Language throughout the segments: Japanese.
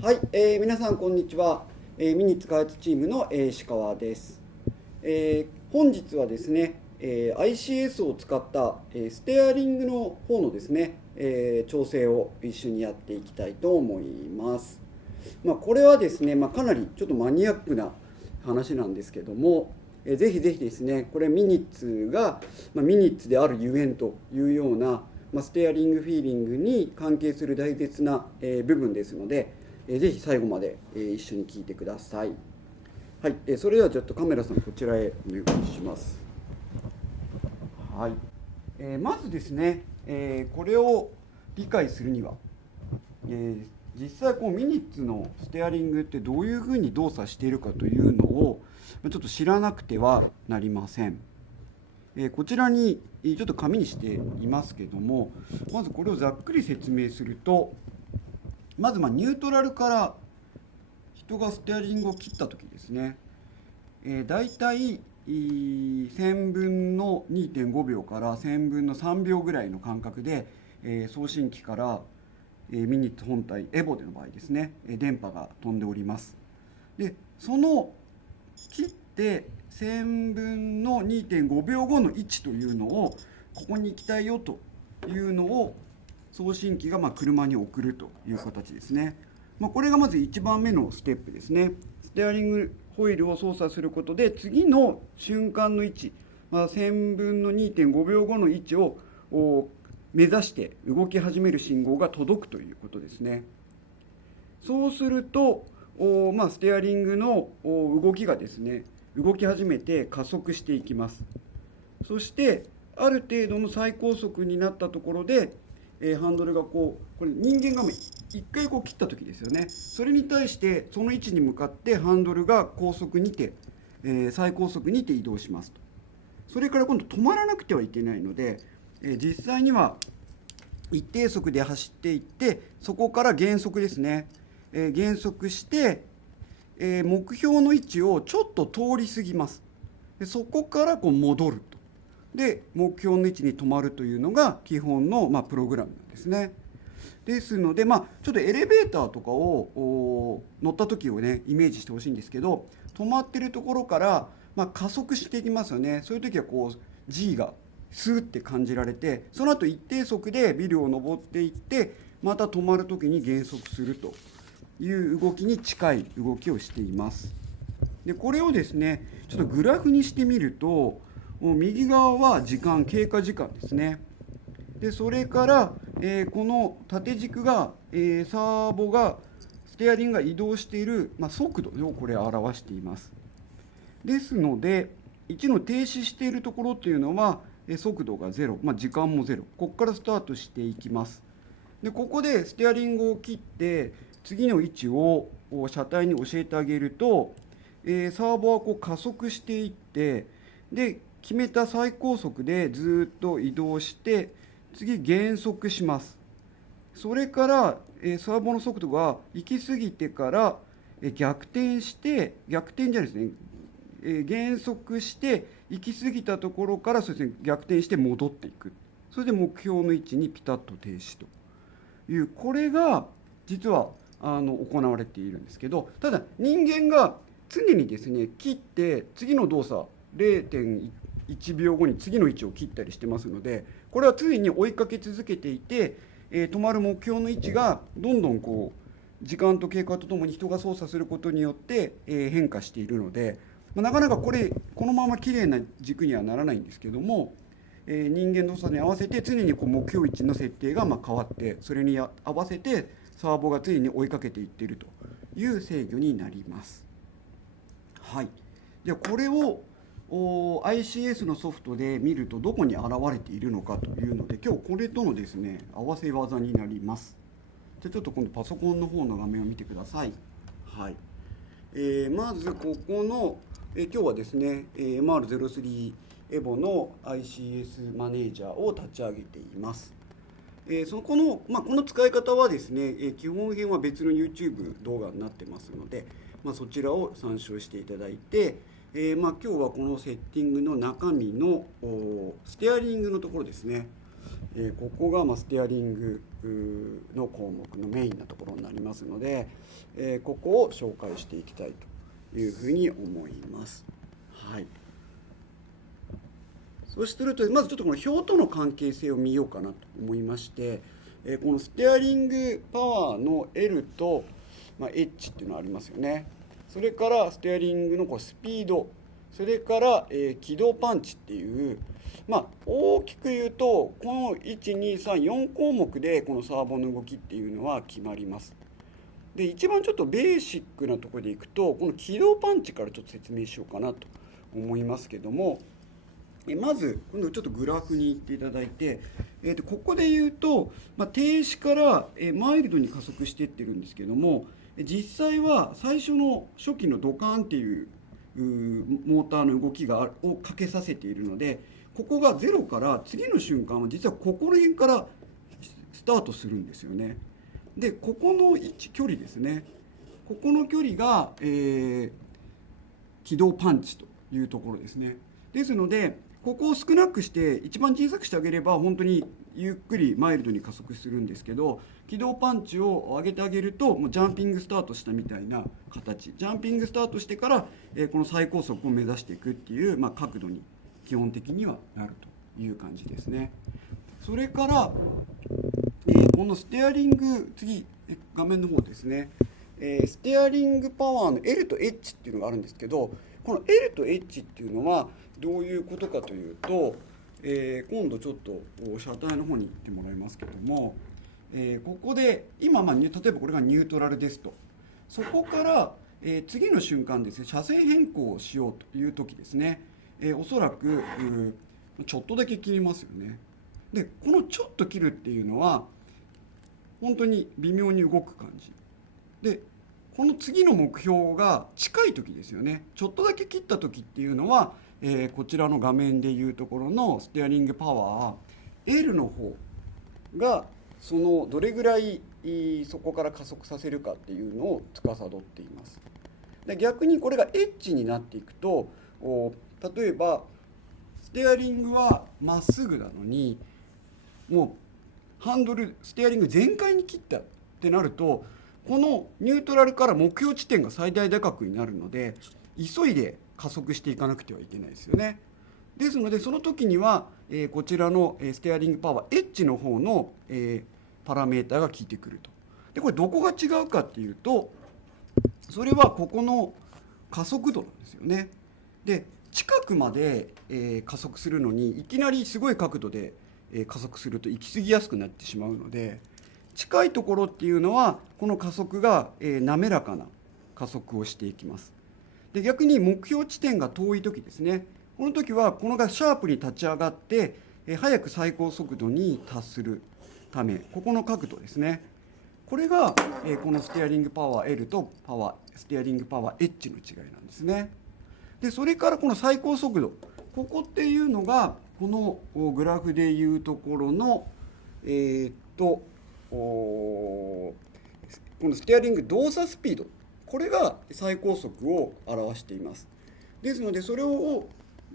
はい、皆さんこんにちは。ミニッツ開発チームの、石川です。本日はですね、ICS を使った、ステアリングの方のですね、調整を一緒にやっていきたいと思います。これはですね、かなりちょっとマニアックな話なんですけども、ぜひぜひですね、これミニッツが、ミニッツであるゆえんというような、ステアリングフィーリングに関係する大切な、部分ですので、ぜひ最後まで、一緒に聞いてください。はい、それではちょっとカメラさんこちらへお願いします。はい、まずですね、これを理解するには、実際こうミニッツのステアリングってどういうふうに動作しているかというのをちょっと知らなくてはなりません。こちらにちょっと紙にしていますけども、まずこれをざっくり説明すると、まずニュートラルから人がステアリングを切った時ですね、だいたい1000分の2.5秒から1000分の3秒ぐらいの間隔で、送信機から、ミニッツ本体エボでの場合ですね、電波が飛んでおります。でその切って1000分の2.5秒後の位置というのをここに行きたいよというのを送信機が車に送るという形ですね。これがまず1番目のステップですね。ステアリングホイールを操作することで次の瞬間の位置、1000分の2.5秒後の位置を目指して動き始める信号が届くということですね。そうするとステアリングの動きがですね、動き始めて加速していきます。そしてある程度の最高速になったところで、ハンドルがこれ人間が一回切った時ですよね。それに対してその位置に向かってハンドルが高速にて、最高速にて移動しますと。それから今度止まらなくてはいけないので、実際には一定速で走っていって、そこから減速ですね、減速して、目標の位置をちょっと通り過ぎます。でそこから戻ると。で目標の位置に止まるというのが基本の、プログラムなんですね。ですので、ちょっとエレベーターとかを乗った時をねイメージしてほしいんですけど、止まってるところから、加速していきますよね。そういう時はG がスーって感じられて、その後一定速でビルを登っていってまた止まる時に減速するという動きに近い動きをしています。でこれをですねちょっとグラフにしてみると、右側は経過時間ですね。でそれから、この縦軸が、サーボがステアリングが移動している、速度をこれ表しています。ですので1の停止しているところというのは速度が0、時間も0、ここからスタートしていきます。でここでステアリングを切って次の位置を車体に教えてあげると、サーボは加速していって、で決めた最高速でずっと移動して次減速します。それから、サーボの速度が行き過ぎてから逆転じゃないですね、減速して行き過ぎたところからそうですね逆転して戻っていく。それで目標の位置にピタッと停止という、これが実は行われているんですけど、ただ人間が常にですね切って次の動作0.1秒後に次の位置を切ったりしてますので、これは常に追いかけ続けていて、止まる目標の位置がどんどん時間と経過とともに人が操作することによって、変化しているので、なかなかこのまま綺麗な軸にはならないんですけども、人間動作に合わせて常に目標位置の設定が変わって、それに合わせてサーボが常に追いかけていっているという制御になります。はい、ではこれをICS のソフトで見るとどこに現れているのかというので、今日これとのですね合わせ技になります。じゃあちょっと今度パソコンの方の画面を見てください。はい、まずここの、今日はですね MR03 エボの ICS マネージャーを立ち上げています。この使い方はですね、基本編は別の YouTube 動画になってますので、そちらを参照していただいて、今日はこのセッティングの中身のステアリングのところですね、ここがステアリングの項目のメインなところになりますので、ここを紹介していきたいというふうに思います。はい。そうするとまずちょっとこの表との関係性を見ようかなと思いまして、このステアリングパワーの L と、H っていうのがありますよね。それからステアリングのスピード、それから、起動パンチっていう、大きく言うとこの1234項目でこのサーボの動きっていうのは決まります。で一番ちょっとベーシックなところでいくとこの起動パンチからちょっと説明しようかなと思いますけども、まず今度ちょっとグラフに行っていただいて、ここで言うと、停止からマイルドに加速していってるんですけども、実際は最初の初期のドカーンっていうモーターの動きをかけさせているので、ここが0から次の瞬間は実はここの辺からスタートするんですよね。でここの距離ですね、ここの距離が、起動パンチというところですね。ですのでここを少なくして一番小さくしてあげれば本当にゆっくりマイルドに加速するんですけど、起動パンチを上げてあげるともうジャンピングスタートしたみたいな形、ジャンピングスタートしてから、この最高速を目指していくっていう、角度に基本的にはなるという感じですね。それから、このステアリング、次画面の方ですね、ステアリングパワーの L と H っていうのがあるんですけど、この L と H っていうのはどういうことかというと、今度ちょっと車体の方に行ってもらいますけども、ここで今、例えばこれがニュートラルですと、そこから、次の瞬間ですね、車線変更をしようという時ですね、おそらくちょっとだけ切りますよね。でこのちょっと切るっていうのは本当に微妙に動く感じで、この次の目標が近い時ですよね。ちょっとだけ切った時っていうのは、こちらの画面でいうところのステアリングパワー L の方がそのどれぐらいそこから加速させるかっていうのを司っています。で逆にこれが H になっていくと、例えばステアリングはまっすぐなのにもうハンドルステアリング全開に切ったってなると、このニュートラルから目標地点が最大打角になるので急いで加速していかなくてはいけないですよね。ですのでその時には、こちらのステアリングパワー H の方の、パラメータが効いてくると。でこれどこが違うかっていうと、それはここの加速度なんですよね。で近くまで、加速するのにいきなりすごい角度で、加速すると行き過ぎやすくなってしまうので、近いところっていうのはこの加速が、滑らかな加速をしていきます。で逆に目標地点が遠い時ですね、この時はこのがシャープに立ち上がって、早く最高速度に達するため、ここの角度ですね、これが、このステアリングパワー L とステアリングパワー H の違いなんですね。でそれからこの最高速度、ここっていうのがこのグラフでいうところのこのステアリング動作スピード、これが最高速を表しています。ですのでそれを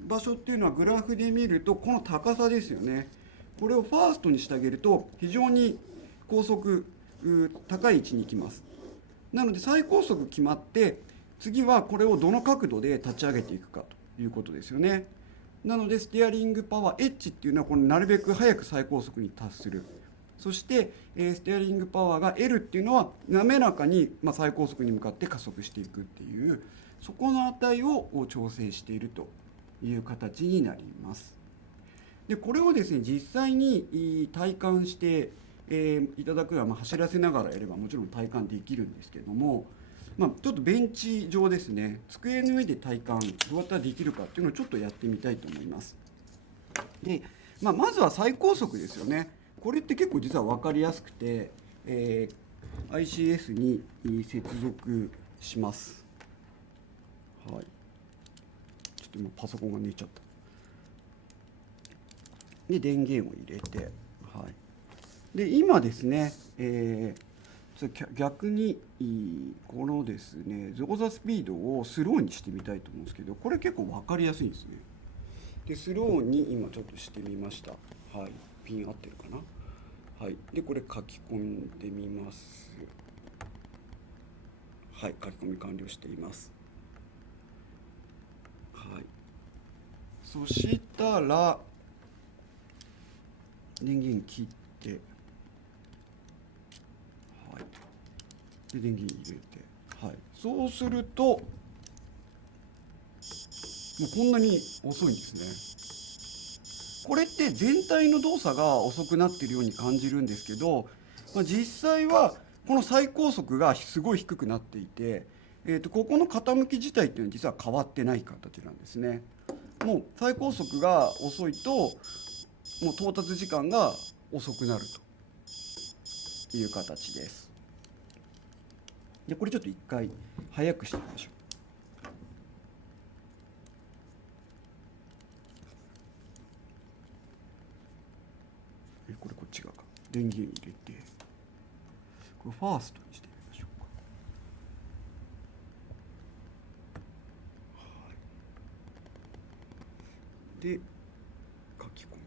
場所っていうのはグラフで見るとこの高さですよね。これをファーストにしてあげると非常に高速高い位置に行きます。なので最高速決まって次はこれをどの角度で立ち上げていくかということですよね。なのでステアリングパワー H っていうのはこのなるべく早く最高速に達する。そしてステアリングパワーが L っていうのは滑らかに最高速に向かって加速していくっていう、そこの値を調整しているという形になります。でこれをですね実際に体感していただくのは、走らせながらやればもちろん体感できるんですけれども、ちょっとベンチ上ですね、机の上で体感どうやったらできるかっていうのをちょっとやってみたいと思います。で、まずは最高速ですよね。これって結構実は分かりやすくて、ICS に接続します。はい、ちょっと今パソコンが寝ちゃった。で電源を入れて、はい、で今ですね、逆にこのですね動作スピードをスローにしてみたいと思うんですけど、これ結構分かりやすいんですね。でスローに今ちょっとしてみました。はい、ピン合ってるかな。はい、でこれ書き込んでみます。はい、書き込み完了しています。はい、そしたら電源切って、はい、で電源入れて、はい、そうするともうこんなに遅いんですね。これって全体の動作が遅くなっているように感じるんですけど、実際はこの最高速がすごい低くなっていて、ここの傾き自体っていうのは実は変わってない形なんですね。もう最高速が遅いともう到達時間が遅くなるという形です。でこれちょっと一回早くしてみましょう。これこっち側か。電源入れてこれファーストにしてみましょうか。はい、で書き込み、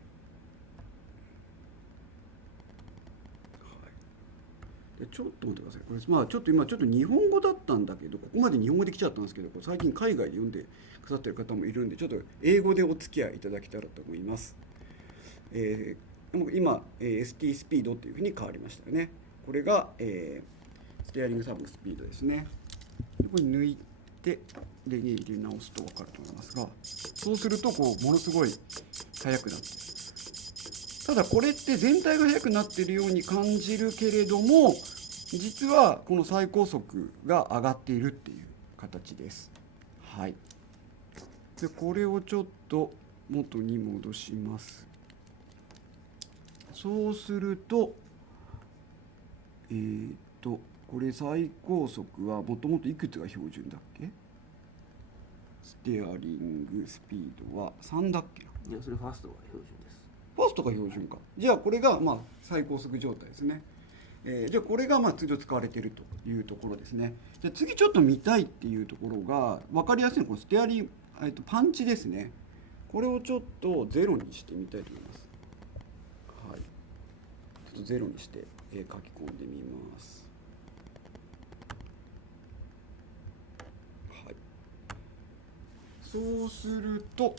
はい、でちょっと待ってください。これちょっと今ちょっと日本語だったんだけど、ここまで日本語で来ちゃったんですけど、これ最近海外で読んでくださってる方もいるんで、ちょっと英語でお付き合いいただけたらと思います。今、ST スピードっていうふうに変わりましたよね。これが、ステアリングサーブのスピードですね。でこれ抜いて電源入れ直すと分かると思いますが、そうするとこうものすごい速くなってる。ただこれって全体が速くなっているように感じるけれども、実はこの最高速が上がっているっていう形です。はい。でこれをちょっと元に戻します。そうすると、これ最高速はもともといくつが標準だっけ？ステアリングスピードは3だっけ？いや、それファーストが標準です。ファーストが標準か。じゃあこれが最高速状態ですね。じゃあこれが通常使われているというところですね。じゃあ次ちょっと見たいっていうところが分かりやすいのはこのステアリング、パンチですね。これをちょっとゼロにしてみたいと思います。はい。ちょっとゼロにして、書き込んでみます。はい。そうすると、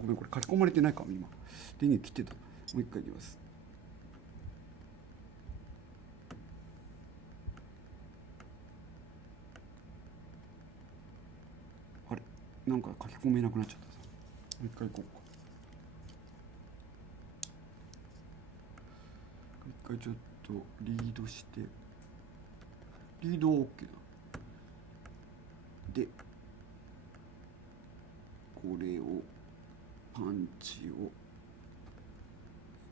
ごめん、これ書き込まれてないかも今。電源切ってた。もう一回いきます。あれ、なんか書き込めなくなっちゃったさ。もう一回行こうか。一回ちょっとリードして、リード OK だ。で、これをパンチを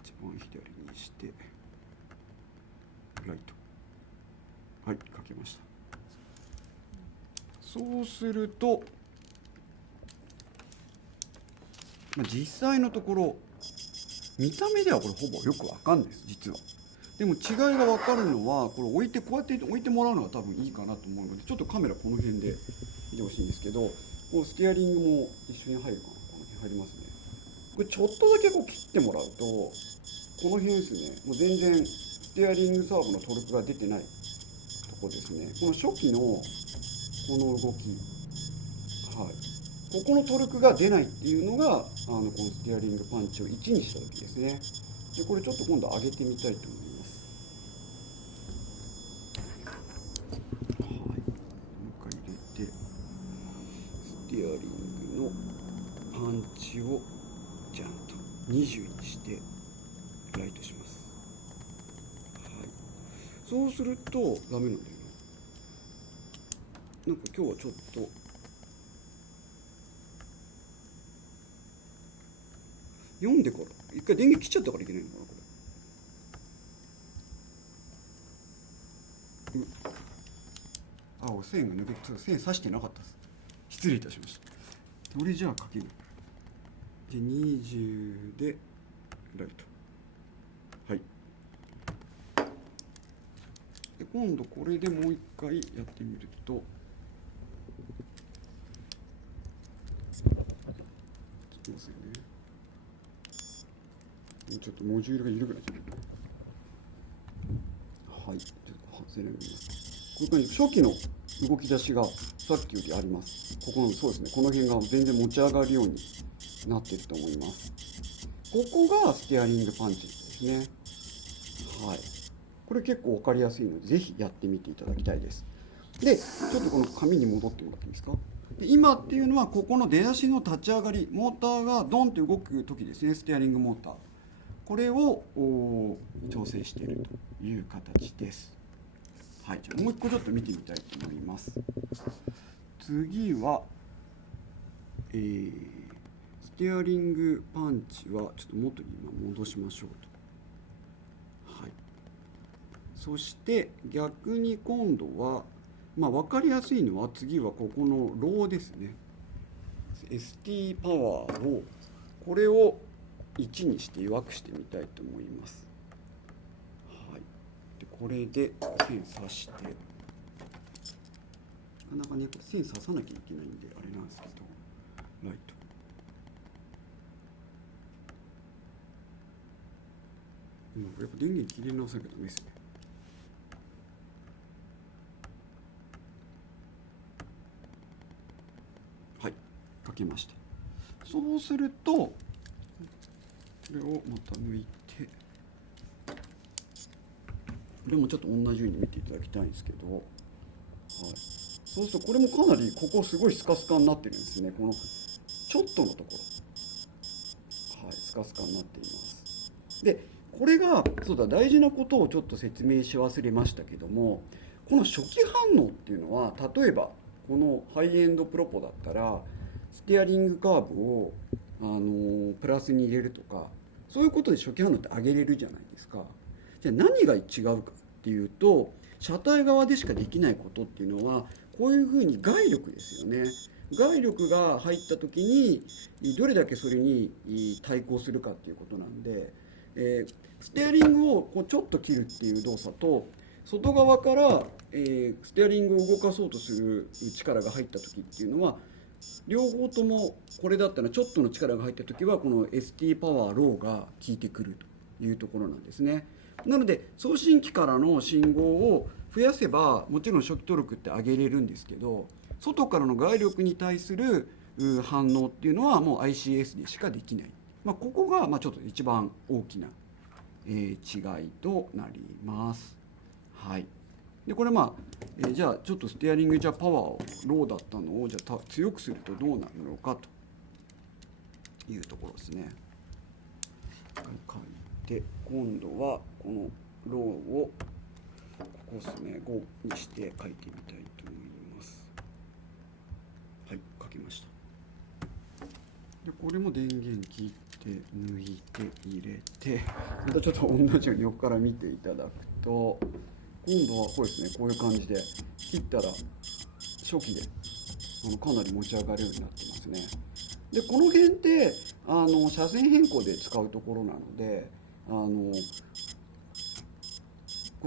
一番左にしてライト、はい、かけました。そうすると、実際のところ見た目ではこれほぼよくわかんないです、実は。でも違いが分かるのは、これこうやって置いてもらうのが多分いいかなと思うので、ちょっとカメラこの辺で見てほしいんですけど、このステアリングも一緒に入るかな。この辺入りますね。これちょっとだけこう切ってもらうと、この辺ですね、もう全然ステアリングサーブのトルクが出てないとこですね。この初期のこの動き、はい、ここのトルクが出ないっていうのがこのステアリングパンチを1にした時ですね。でこれちょっと今度上げてみたいと思います。はい、もう一回入れてステアリングのパンチをちゃんと20にしてライトします。はい、そうするとダメなんだよな。なんか今日はちょっと読んでから一回電源切っちゃったからいけないのかな、これ。俺線が抜けて、線刺してなかったです。失礼いたしました。これじゃあかける。で20でライト。はい。で今度これでもう一回やってみると、つきますよね。ちょっとモジュールが緩くなっちゃう。はい、ちょっと外れます。こういう感じで初期の動き出しがさっきよりあります。ここの、そうですね、この辺が全然持ち上がるようになっていると思います。ここがステアリングパンチですね。はい。これ結構分かりやすいので、ぜひやってみていただきたいです。で、ちょっとこの紙に戻ってもらっていいですか。で今っていうのは、ここの出足の立ち上がり、モーターがドンって動くときですね、ステアリングモーター。これを調整しているという形です。はい、じゃあもう一個ちょっと見てみたいと思います。次は、ステアリングパンチはちょっと元に今戻しましょうと。はい。そして逆に今度は、分かりやすいのは次はここのローですね。ST パワーをこれを1にして弱くしてみたいと思います。はい。でこれで線刺して、なかなかね線刺さなきゃいけないんであれなんですけど、ライト。やっぱ電源切り直さなきゃダメですね。はい、かけました。そうするとこれをまた抜いて、これもちょっと同じように見ていただきたいんですけど、はい、そうするとこれもかなりここすごいスカスカになってるんですね。このちょっとのところ、はい、スカスカになっています。でこれがそうだ、大事なことをちょっと説明し忘れましたけども、この初期反応っていうのは、例えばこのハイエンドプロポだったらステアリングカーブをプラスに入れるとか、そういうことで初期反応って上げれるじゃないですか。じゃあ何が違うかっていうと、車体側でしかできないことっていうのは、こういうふうに外力ですよね。外力が入った時にどれだけそれに対抗するかっていうことなんで、ステアリングをこうちょっと切るっていう動作と、外側から、ステアリングを動かそうとする力が入った時っていうのは、両方ともこれだったらちょっとの力が入った時はこの ST パワーローが効いてくるというところなんですね。なので送信機からの信号を増やせばもちろん初期トルクって上げれるんですけど、外からの外力に対する反応っていうのはもう ICS でしかできない。ここがちょっと一番大きな違いとなります。はい。でこれじゃあちょっとステアリングパワーをローだったのをじゃあ強くするとどうなるのかというところですね。書いて、今度はこのローをここですね、5にして書いてみたいと思います。はい、書けました。でこれも電源切って抜いて入れて、またちょっと同じように横から見ていただくと、今度はこうですね、こういう感じで切ったら初期でかなり持ち上がるようになってますね。でこの辺って車線変更で使うところなので、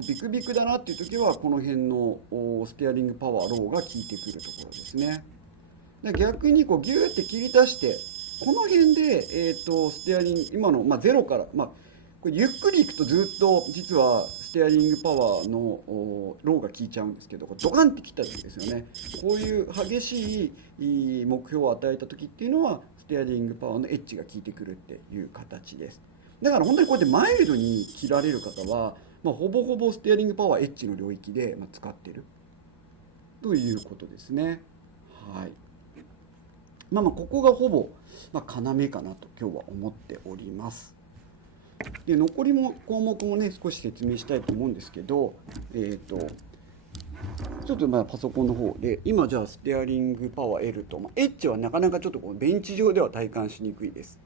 ビクビクだなっていう時はこの辺のステアリングパワーローが効いてくるところですね。で逆にこうギューって切り出してこの辺で、ステアリング今の、ゼロから、これゆっくりいくとずっと実はステアリングパワーのローが効いちゃうんですけど、ドカンって切った時ですよね。こういう激しい目標を与えた時っていうのはステアリングパワーのエッジが効いてくるっていう形です。だから本当にこうやってマイルドに切られる方は、ほぼほぼステアリングパワーエッジの領域で使ってるということですね。はい。ここがほぼ要かなと今日は思っております。で残りも項目もね少し説明したいと思うんですけど、ちょっとパソコンの方で今じゃあステアリングパワー L と、エッジはなかなかちょっとこうベンチ上では体感しにくいです。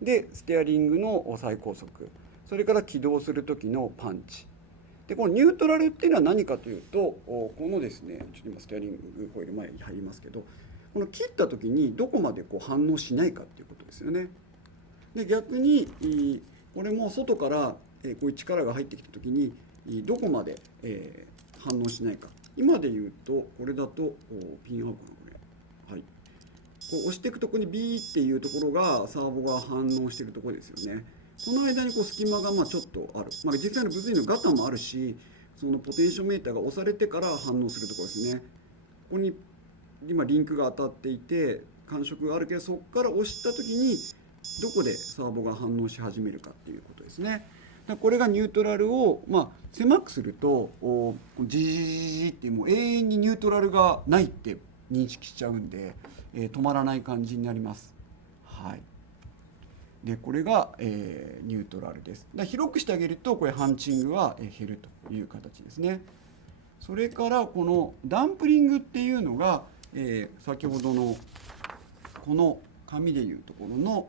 でステアリングの最高速、それから起動する時のパンチで、このニュートラルっていうのは何かというと、このですね、ちょっと今ステアリングコイル前に入りますけど、この切った時にどこまでこう反応しないかっていうことですよね。で逆にこれも外からこういう力が入ってきた時にどこまで反応しないか。今で言うとこれだとピンアウトかな、これ。はい。こう押していくとここにビーっていうところがサーボが反応しているところですよね。この間に隙間がちょっとある、実際の物理のガタもあるし、そのポテンショメーターが押されてから反応するところですね。ここに今リンクが当たっていて感触があるけど、そこから押した時にどこでサーボが反応し始めるかっていうことですね。これがニュートラルを、狭くするとジーってもう永遠にニュートラルがないって認識しちゃうんで、止まらない感じになります。はい。でこれが、ニュートラルです。広くしてあげるとこれハンチングは減るという形ですね。それからこのダンプリングっていうのが、先ほどのこの紙でいうところの、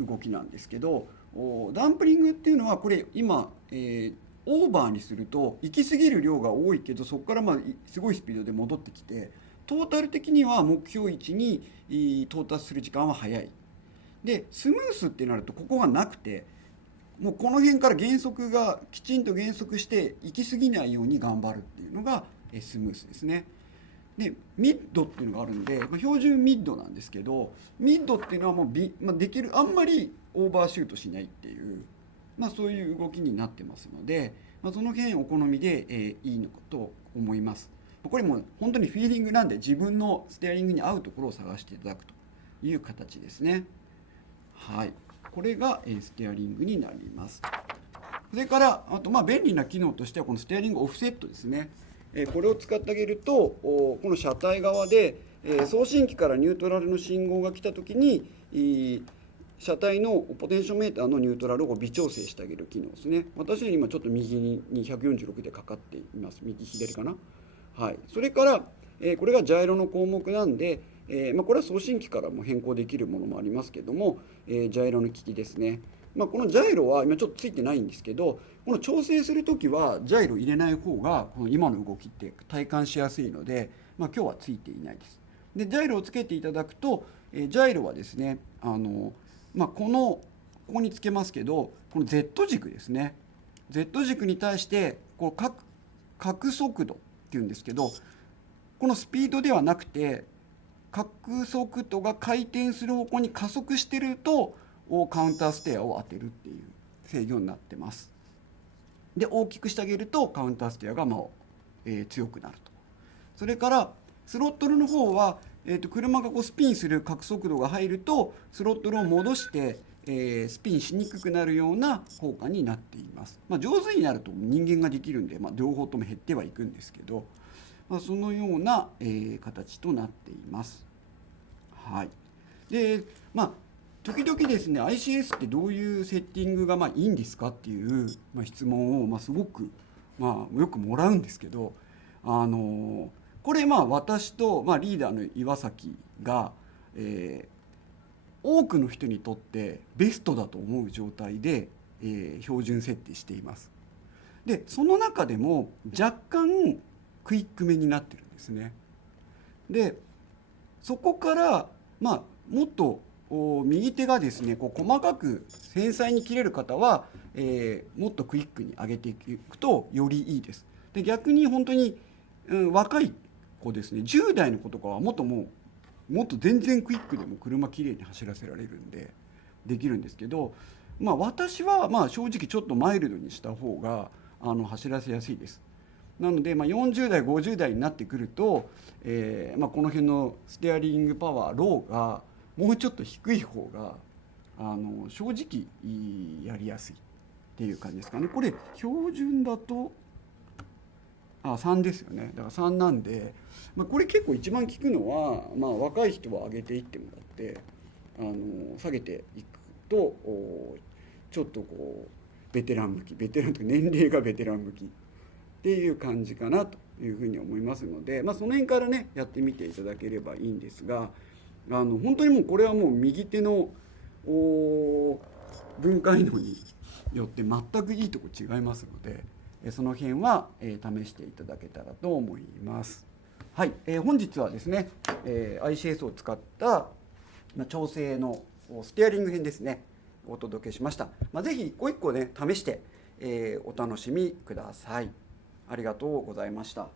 動きなんですけど、ダンプリングっていうのはこれ今、オーバーにすると行き過ぎる量が多いけど、そこからすごいスピードで戻ってきて、トータル的には目標位置に到達する時間は速い。でスムースってなるとここがなくて、もうこの辺から減速がきちんと減速して行き過ぎないように頑張るっていうのがスムースですね。でミッドっていうのがあるんで、標準ミッドなんですけど、ミッドっていうのはもうできるあんまりオーバーシュートしないっていう、そういう動きになってますので、その辺お好みでいいのかと思います。これも本当にフィーリングなんで、自分のステアリングに合うところを探していただくという形ですね。はい、これがステアリングになります。それからあと便利な機能としてはこのステアリングオフセットですね。これを使ってあげると、この車体側で送信機からニュートラルの信号が来た時に車体のポテンショメーターのニュートラルを微調整してあげる機能ですね。私は今ちょっと右に146でかかっています。右左かな。はい、それから、これがジャイロの項目なんで、これは送信機からも変更できるものもありますけども、ジャイロの機器ですね。このジャイロは今ちょっとついてないんですけど、この調整するときはジャイロ入れない方がこの今の動きって体感しやすいので、今日はついていないです。でジャイロをつけていただくと、ジャイロはですね、ここにつけますけど、この Z 軸ですね、 Z 軸に対してこう角速度っていうんですけど、このスピードではなくて角速度が回転する方向に加速してるとカウンターステアを当てるっていう制御になってます。で大きくしてあげるとカウンターステアが強くなると。それからスロットルの方は、車がスピンする角速度が入るとスロットルを戻して、スピンしにくくなるような効果になっています。上手になると人間ができるんで、両方とも減ってはいくんですけど、そのような、形となっています。はい。で時々ですね、 ICS ってどういうセッティングがいいんですかっていう、質問をすごく、よくもらうんですけど、これ私と、リーダーの岩崎が、多くの人にとってベストだと思う状態で、標準設定しています。でその中でも若干クイックめになってるんですね。でそこからもっと右手がですね細かく繊細に切れる方は、もっとクイックに上げていくとよりいいです。で逆に本当に、若い子ですね、10代の子とかはもっと全然クイックでも車きれいに走らせられるんでできるんですけど、私は正直ちょっとマイルドにした方が走らせやすいです。なので、40代50代になってくると、この辺のステアリングパワーローがもうちょっと低い方が正直やりやすいっていう感じですかね。これ標準だと3ですよね。だから3なんで、これ結構一番効くのは、若い人は上げていってもらって下げていくとちょっとベテラン向き、ベテランというか年齢がベテラン向きっていう感じかなというふうに思いますので、その辺からねやってみていただければいいんですが、本当にもうこれはもう右手の分解能によって全くいいとこ違いますので、その辺は試していただけたらと思います。はい、本日はですね、ICS を使った調整のステアリング編ですねお届けしました。ぜひ一個一個ね試して、お楽しみください。ありがとうございました。